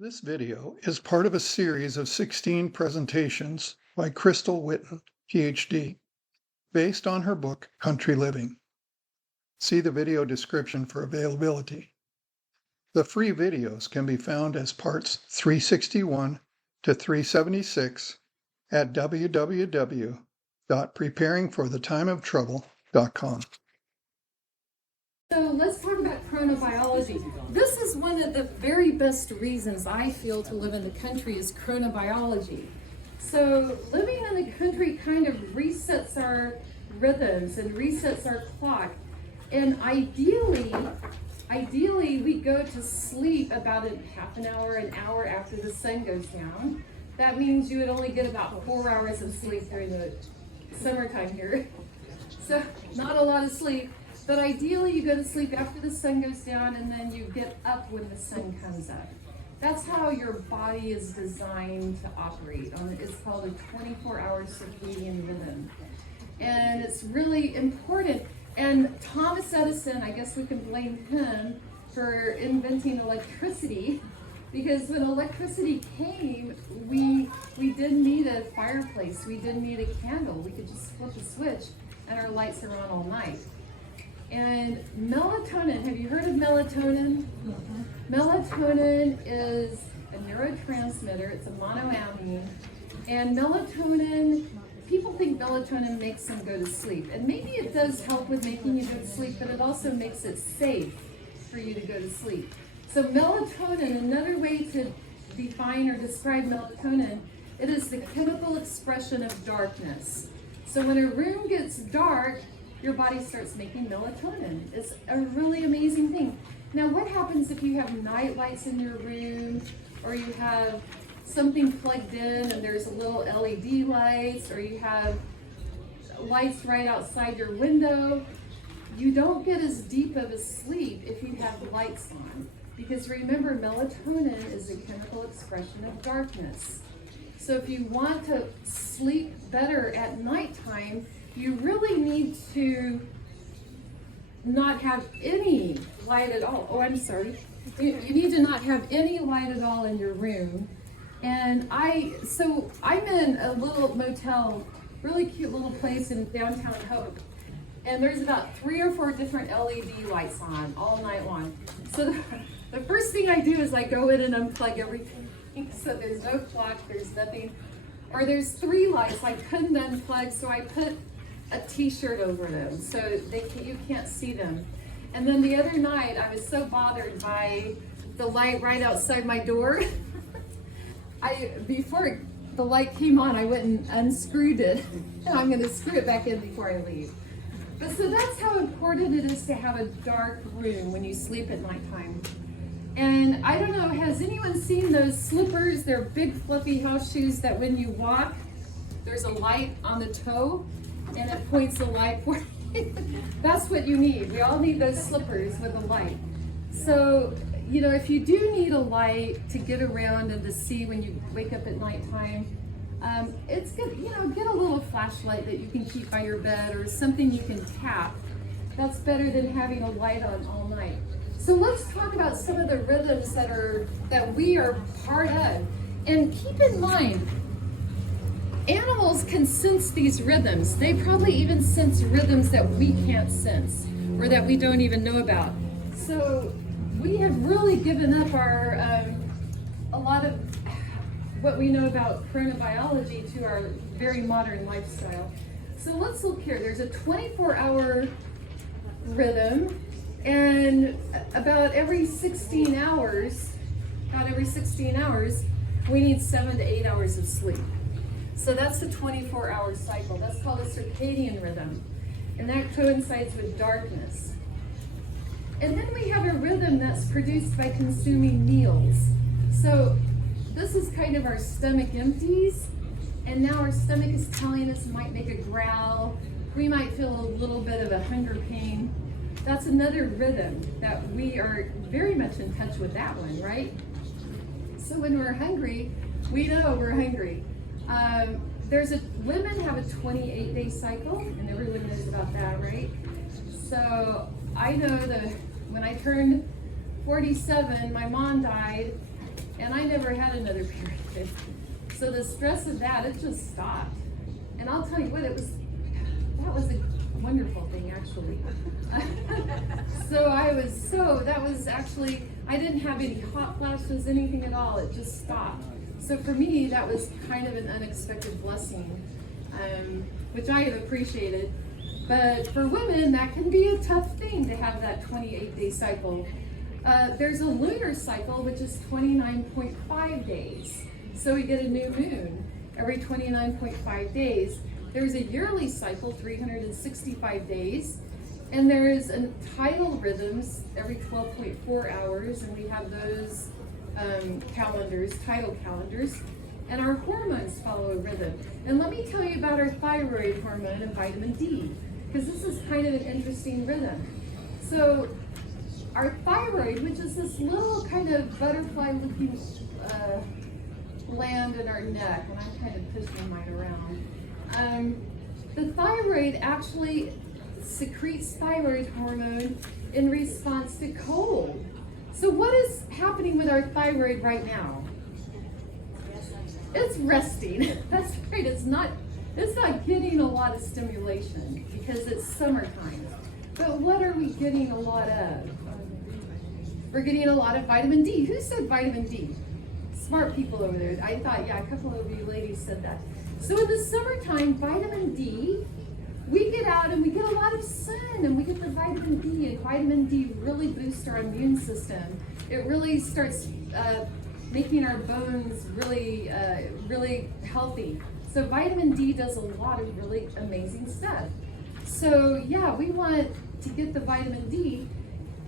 This video is part of a series of 16 presentations by Crystal Witten, PhD, based on her book, Country Living. See the video description for availability. The free videos can be found as parts 361 to 376 at www.preparingforthetimeoftrouble.com. So let's talk about chronobiology. This is one of the very best reasons I feel to live in the country is chronobiology. So living in the country kind of resets our rhythms and resets our clock. And ideally we go to sleep about a half an hour after the sun goes down. That means you would only get about 4 hours of sleep during the summertime here. So not a lot of sleep. But ideally, you go to sleep after the sun goes down and then you get up when the sun comes up. That's how your body is designed to operate. It's called a 24-hour circadian rhythm. And it's really important. And Thomas Edison, I guess we can blame him for inventing electricity, because when electricity came, we didn't need a fireplace. We didn't need a candle. We could just flip a switch and our lights are on all night. And melatonin, have you heard of melatonin? Mm-hmm. Melatonin is a neurotransmitter, it's a monoamine. And melatonin, people think melatonin makes them go to sleep. And maybe it does help with making you go to sleep, but it also makes it safe for you to go to sleep. So melatonin, another way to define or describe melatonin, it is the chemical expression of darkness. So when a room gets dark, your body starts making melatonin. It's a really amazing thing. Now, what happens if you have night lights in your room, or you have something plugged in and there's a little LED lights, or you have lights right outside your window? You don't get as deep of a sleep if you have the lights on, because remember, melatonin is a chemical expression of darkness. So if you want to sleep better at nighttime, you really need to not have any light at all. Oh, I'm sorry. You need to not have any light at all in your room. And I'm in a little motel, really cute little place in downtown Hope. And there's about 3 or 4 different LED lights on all night long. So the first thing I do is I go in and unplug everything. So there's no clock, there's nothing. Or there's 3 lights I couldn't unplug, so I put a t-shirt over them so you can't see them. And then the other night I was so bothered by the light right outside my door. Before the light came on, I went and unscrewed it. And I'm going to screw it back in before I leave. But so that's how important it is to have a dark room when you sleep at nighttime. And I don't know, has anyone seen those slippers? They're big fluffy house shoes that when you walk, there's a light on the toe and it points a light for you. That's what you need. We all need those slippers with a light. So, if you do need a light to get around and to see when you wake up at nighttime, it's good, get a little flashlight that you can keep by your bed or something you can tap. That's better than having a light on all night. So let's talk about some of the rhythms that we are part of. And keep in mind, animals can sense these rhythms. They probably even sense rhythms that we can't sense or that we don't even know about. So we have really given up a lot of what we know about chronobiology to our very modern lifestyle. So let's look here. There's a 24-hour rhythm, and about every 16 hours, we need 7 to 8 hours of sleep. So that's the 24-hour cycle. That's called a circadian rhythm, and that coincides with darkness. And then we have a rhythm that's produced by consuming meals. So this is kind of our stomach empties, and now our stomach is telling us, might make a growl. We might feel a little bit of a hunger pain. That's another rhythm that we are very much in touch with that one, right? So when we're hungry, we know we're hungry. Women have a 28-day cycle, and everyone knows about that, right? So I know that when I turned 47, my mom died, and I never had another period. So the stress of that, it just stopped. And I'll tell you what, that was a wonderful thing, actually. That was actually, I didn't have any hot flashes, anything at all. It just stopped. So for me, that was kind of an unexpected blessing, which I have appreciated. But for women, that can be a tough thing to have that 28-day cycle. There's a lunar cycle, which is 29.5 days. So we get a new moon every 29.5 days. There's a yearly cycle, 365 days. And there's tidal rhythms every 12.4 hours, and we have those calendars, tidal calendars. And our hormones follow a rhythm. And let me tell you about our thyroid hormone and vitamin D, because this is kind of an interesting rhythm. So our thyroid, which is this little kind of butterfly-looking gland in our neck, and I'm kind of pushing mine around. The thyroid actually secretes thyroid hormone in response to cold. So what is happening with our thyroid right now? It's resting. That's right. It's not getting a lot of stimulation because it's summertime. But what are we getting a lot of? We're getting a lot of vitamin D. Who said vitamin D? Smart people over there. I thought, yeah, a couple of you ladies said that. So in the summertime, vitamin D, we get out and we get a lot of sun and we get the vitamin D, and vitamin D really boosts our immune system. It really starts making our bones really, really healthy. So vitamin D does a lot of really amazing stuff. So yeah, we want to get the vitamin D,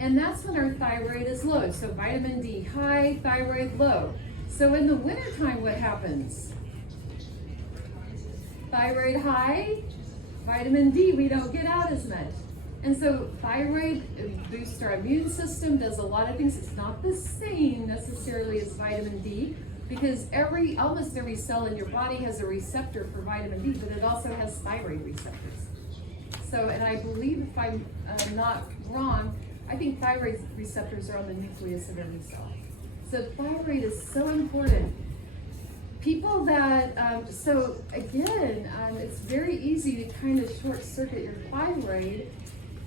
and that's when our thyroid is low. So vitamin D high, thyroid low. So in the wintertime, what happens? Thyroid high, vitamin D, we don't get out as much. And so thyroid boosts our immune system, does a lot of things. It's not the same necessarily as vitamin D, because almost every cell in your body has a receptor for vitamin D, but it also has thyroid receptors. So, and I believe, if I'm not wrong, I think thyroid receptors are on the nucleus of every cell. So thyroid is so important. People that, so again, it's very easy to kind of short circuit your thyroid,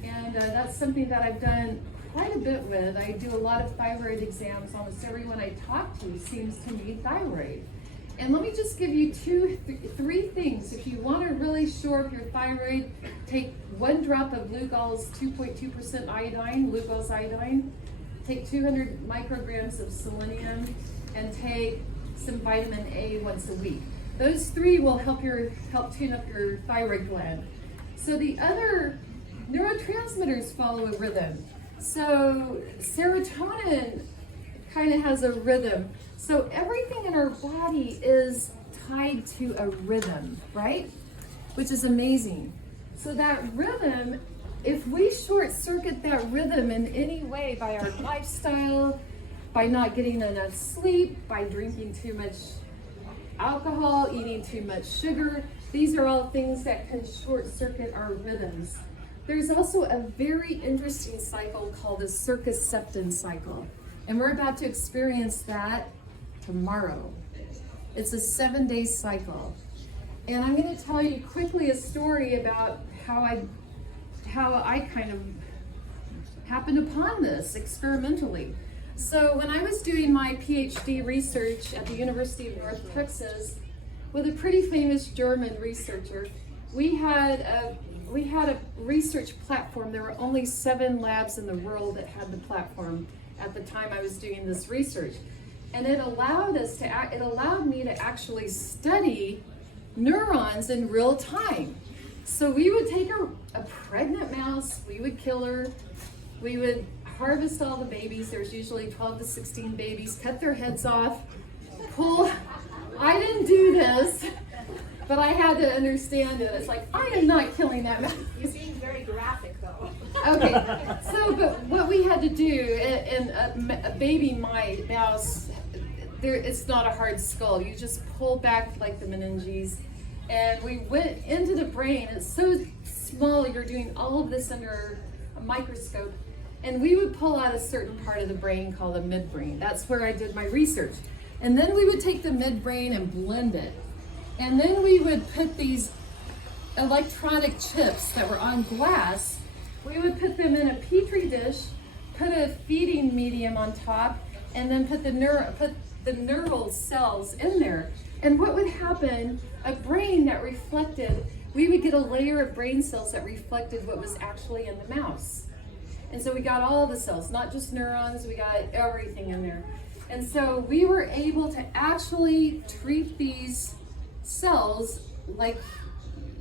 and that's something that I've done quite a bit with. I do a lot of thyroid exams. Almost everyone I talk to seems to need thyroid. And let me just give you three things. If you want to really shore up your thyroid, take 1 drop of Lugol's 2.2% iodine, Lugol's iodine, take 200 micrograms of selenium, and take some vitamin A once a week. Those 3 will help tune up your thyroid gland. So the other neurotransmitters follow a rhythm. So serotonin kind of has a rhythm. So everything in our body is tied to a rhythm, right? Which is amazing. So that rhythm, if we short circuit that rhythm in any way by our lifestyle, by not getting enough sleep, by drinking too much alcohol, eating too much sugar, these are all things that can short circuit our rhythms. There's also a very interesting cycle called the circumception cycle, and we're about to experience that tomorrow. It's a 7-day cycle, and I'm going to tell you quickly a story about how I kind of happened upon this experimentally. So when I was doing my PhD research at the University of North Texas with a pretty famous German researcher, we had a research platform. There were only 7 labs in the world that had the platform at the time I was doing this research. And it allowed me to actually study neurons in real time. So we would take a pregnant mouse, we would kill her, we would harvest all the babies. There's usually 12 to 16 babies, cut their heads off, I didn't do this, but I had to understand it. It's like, I am not killing that mouse. You seem very graphic though. Okay, so, but what we had to do in a baby mouse, it's not a hard skull. You just pull back like the meninges, and we went into the brain. It's so small, you're doing all of this under a microscope. And we would pull out a certain part of the brain called the midbrain. That's where I did my research. And then we would take the midbrain and blend it. And then we would put these electronic chips that were on glass, we would put them in a petri dish, put a feeding medium on top, and then put the neural cells in there. And what would happen, a brain that reflected, we would get a layer of brain cells that reflected what was actually in the mouse. And so we got all the cells, not just neurons, we got everything in there. And so we were able to actually treat these cells like,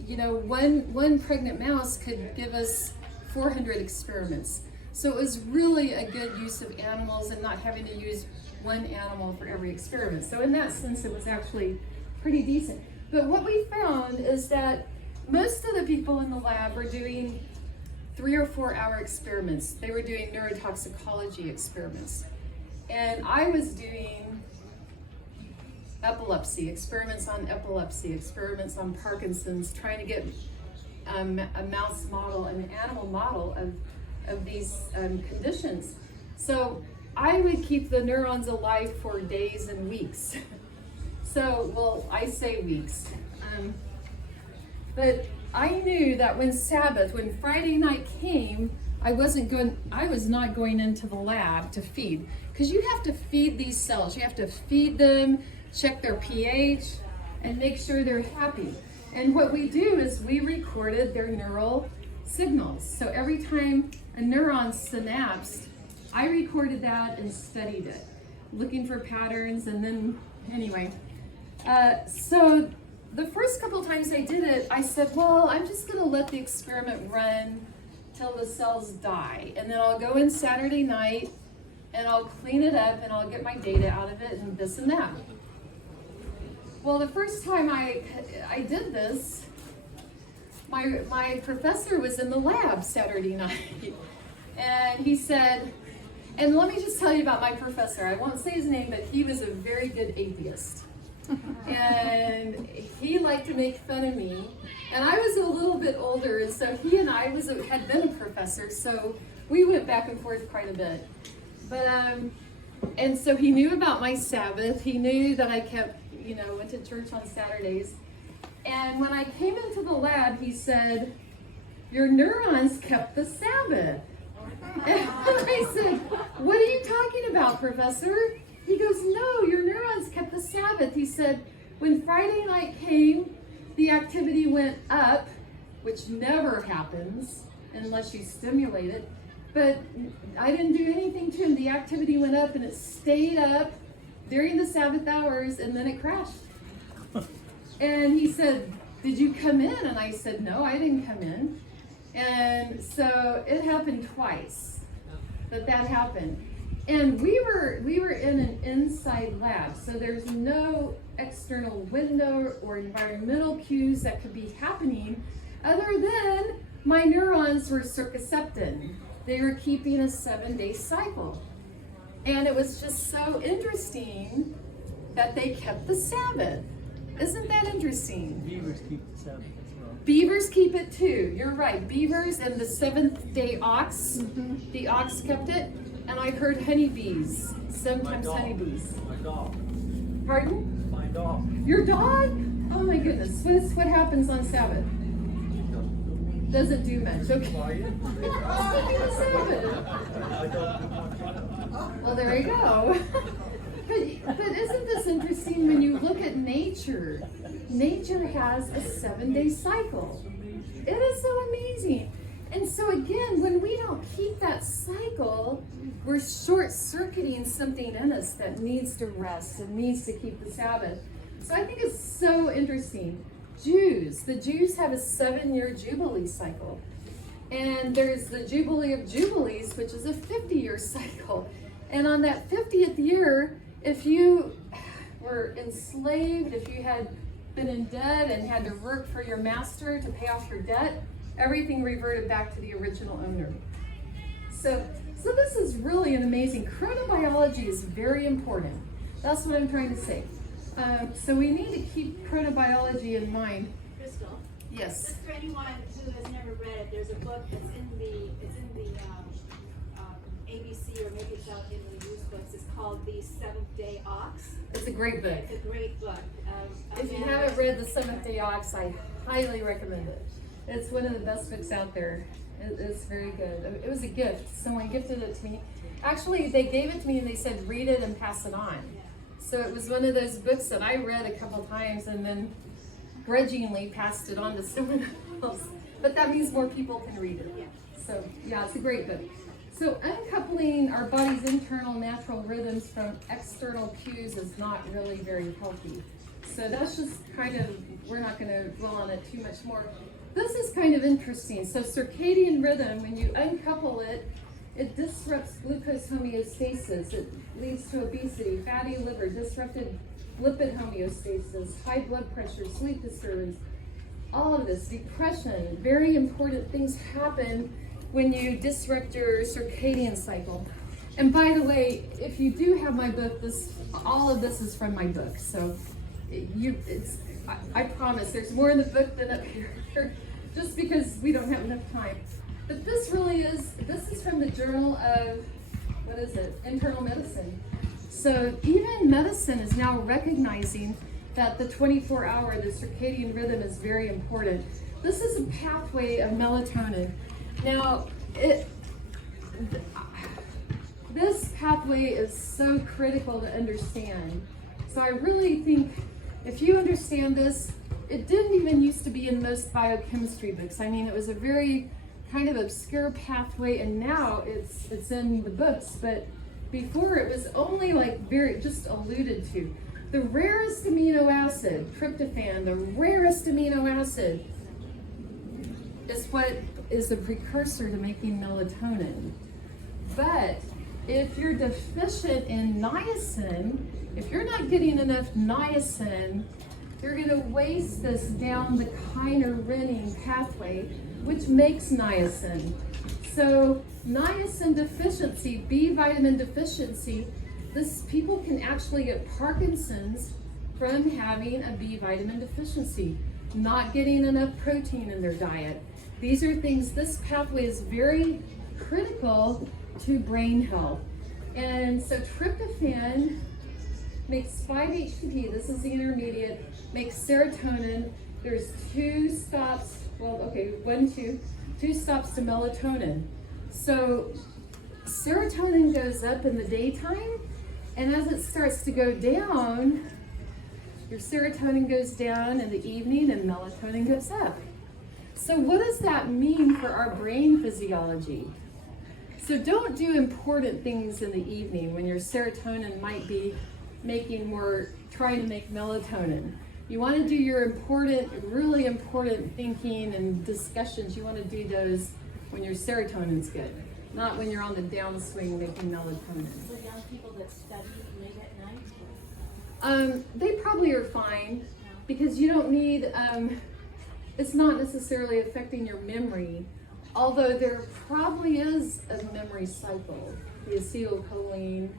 you know, one pregnant mouse could give us 400 experiments. So it was really a good use of animals and not having to use one animal for every experiment. So in that sense, it was actually pretty decent. But what we found is that most of the people in the lab were doing 3 or 4 hour experiments. They were doing neurotoxicology experiments. And I was doing epilepsy, experiments on epilepsy, experiments on Parkinson's, trying to get a mouse model, an animal model of these conditions. So I would keep the neurons alive for days and weeks. So, well, I say weeks. But I knew that when Friday night came, I was not going into the lab to feed, because you have to feed these cells. You have to feed them, check their pH, and make sure they're happy. And what we do is we recorded their neural signals. So every time a neuron synapsed, I recorded that and studied it, looking for patterns. And then, anyway, so the first couple times I did it, I said, well, I'm just going to let the experiment run till the cells die. And then I'll go in Saturday night and I'll clean it up and I'll get my data out of it and this and that. Well, the first time I did this, my professor was in the lab Saturday night. And he said, and let me just tell you about my professor. I won't say his name, but he was a very good atheist. And he liked to make fun of me. And I was a little bit older, and so he and I had been a professor, so we went back and forth quite a bit. But and so he knew about my Sabbath. He knew that I went to church on Saturdays. And when I came into the lab, he said, "Your neurons kept the Sabbath." And I said, "What are you talking about, Professor?" He goes, "No, your neurons kept the Sabbath." He said, "When Friday night came, the activity went up," which never happens unless you stimulate it. But I didn't do anything to him. The activity went up and it stayed up during the Sabbath hours, and then it crashed. And he said, "Did you come in?" And I said, "No, I didn't come in." And so it happened twice that happened. And we were in an inside lab, so there's no external window or environmental cues that could be happening other than my neurons were circumcepted. They were keeping a 7-day cycle. And it was just so interesting that they kept the Sabbath. Isn't that interesting? Beavers keep the Sabbath as well. Beavers keep it too. You're right. Beavers and the 7th-day ox, the ox kept it. And I heard honeybees, sometimes honeybees. My dog. Pardon? My dog. Your dog? Oh my goodness. What happens on Sabbath? Doesn't do much. Okay. Quiet. Speaking of Sabbath. I don't do much. Well, there you go. But isn't this interesting when you look at nature? Nature has a 7-day cycle. It is so amazing. And so again, when we don't keep that cycle, we're short-circuiting something in us that needs to rest and needs to keep the Sabbath. So I think it's so interesting. The Jews have a 7-year Jubilee cycle. And there's the Jubilee of Jubilees, which is a 50-year cycle. And on that 50th year, if you were enslaved, if you had been in debt and had to work for your master to pay off your debt, everything reverted back to the original owner. So this is really an amazing. Chronobiology is very important. That's what I'm trying to say. So we need to keep chronobiology in mind. Crystal. Yes. Just for anyone who has never read it, there's a book that's in the ABC, or maybe it's out in the used books. It's called The Seventh Day Ox. It's a great book. It's a great book. If you haven't read The Seventh Day Ox, I highly recommend it. It's one of the best books out there. It's very good. It was a gift. Someone gifted it to me. Actually, they gave it to me and they said, read it and pass it on. So it was one of those books that I read a couple times and then grudgingly passed it on to someone else. But that means more people can read it. So yeah, it's a great book. So uncoupling our body's internal natural rhythms from external cues is not really very healthy. So that's just kind of, we're not going to dwell on it too much more. This is kind of interesting. So circadian rhythm, when you uncouple it, it disrupts glucose homeostasis. It leads to obesity, fatty liver, disrupted lipid homeostasis, high blood pressure, sleep disturbance, all of this, depression. Very important things happen when you disrupt your circadian cycle. And by the way, if you do have my book, all of this is from my book. So I promise there's more in the book than up here, just because we don't have enough time. But this is from the Journal of, Internal Medicine. So even medicine is now recognizing that the 24-hour, the circadian rhythm is very important. This is a pathway of melatonin. Now, this pathway is so critical to understand. So I really think if you understand this, it didn't even used to be in most biochemistry books. I mean, it was a very kind of obscure pathway, and now it's in the books, but before it was only like very just alluded to. The rarest amino acid, tryptophan, the rarest amino acid is what is the precursor to making melatonin. But if you're deficient in niacin, if you're not getting enough niacin, you're going to waste this down the kynurenine pathway, which makes niacin. So niacin deficiency, B vitamin deficiency, people can actually get Parkinson's from having a B vitamin deficiency, not getting enough protein in their diet. These are things, this pathway is very critical to brain health. And so tryptophan makes 5-HTP, this is the intermediate, makes serotonin. There's two stops to melatonin. So serotonin goes up in the daytime, and as it starts to go down, your serotonin goes down in the evening and melatonin goes up. So what does that mean for our brain physiology? So don't do important things in the evening when your serotonin might be trying to make melatonin. You want to do your really important thinking and discussions. You want to do those when your serotonin's good, not when you're on the downswing making melatonin. For young people that study late at night? They probably are fine because you don't need, it's not necessarily affecting your memory, although there probably is a memory cycle. The acetylcholine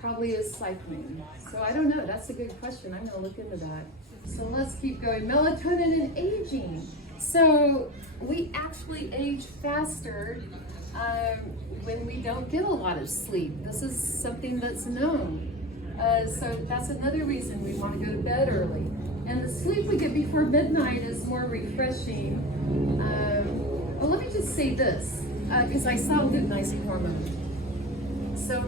probably is cycling. So I don't know, that's a good question. I'm gonna look into that. So let's keep going. Melatonin and aging. So we actually age faster when we don't get a lot of sleep. This is something that's known. So that's another reason we want to go to bed early. And the sleep we get before midnight is more refreshing. But let me just say this, because I saw luteinizing hormone. So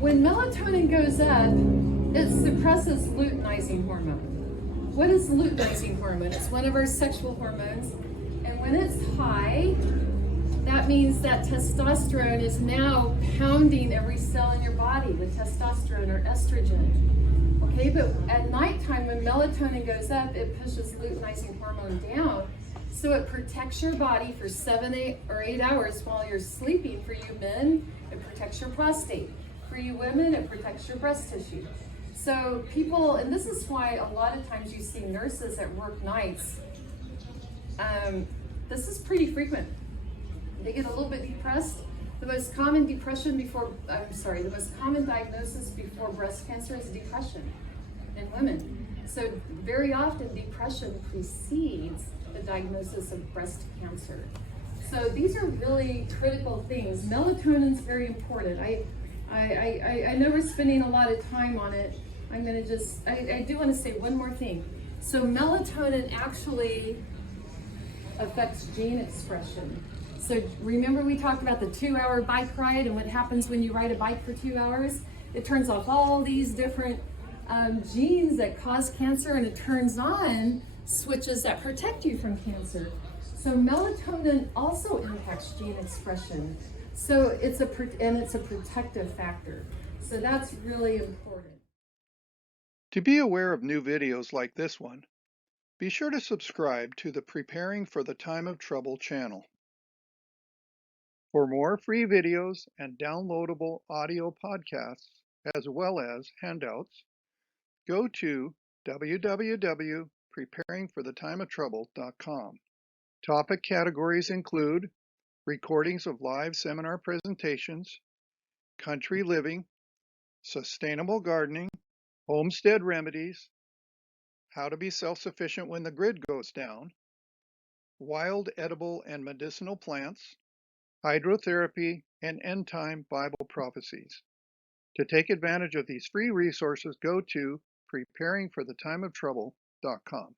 when melatonin goes up, it suppresses luteinizing hormone. What is luteinizing hormone? It's one of our sexual hormones. And when it's high, that means that testosterone is now pounding every cell in your body with testosterone or estrogen. Okay, but at nighttime when melatonin goes up, it pushes luteinizing hormone down. So it protects your body for 7, 8, or 8 hours while you're sleeping. For you men, it protects your prostate. For you women, it protects your breast tissue. So people, and this is why a lot of times you see nurses at work nights. This is pretty frequent. They get a little bit depressed. The most common the most common diagnosis before breast cancer is depression in women. So very often depression precedes the diagnosis of breast cancer. So these are really critical things. Melatonin is very important. I know we're spending a lot of time on it. I'm going to just, I do want to say one more thing. So melatonin actually affects gene expression. So remember we talked about the 2-hour bike ride and what happens when you ride a bike for 2 hours? It turns off all these different genes that cause cancer, and it turns on switches that protect you from cancer. So melatonin also impacts gene expression. So it's a protective factor. So that's really important. To be aware of new videos like this one, be sure to subscribe to the Preparing for the Time of Trouble channel. For more free videos and downloadable audio podcasts, as well as handouts, go to www.preparingforthetimeoftrouble.com. Topic categories include recordings of live seminar presentations, country living, sustainable gardening, homestead remedies, how to be self-sufficient when the grid goes down, wild edible and medicinal plants, hydrotherapy, and end-time Bible prophecies. To take advantage of these free resources, go to preparingforthetimeoftrouble.com.